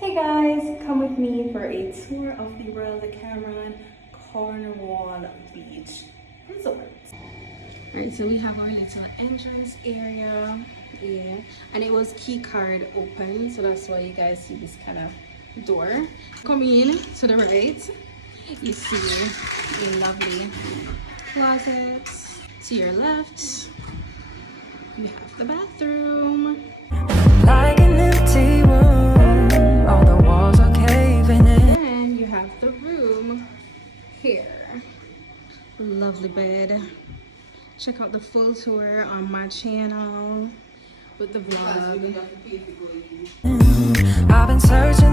Hey guys, come with me for a tour of the Royal Decameron Cornwall Beach Resort. Alright, so we have our little entrance area, yeah, and it was key card open, so that's why you guys see this kind of door. Coming in to the right, you see a lovely closet. To your left, you have the bathroom. Like an empty room, all the walls are caving in. And you have the room here. Lovely bed. Check out the full tour on my channel with the vlog. I've been searching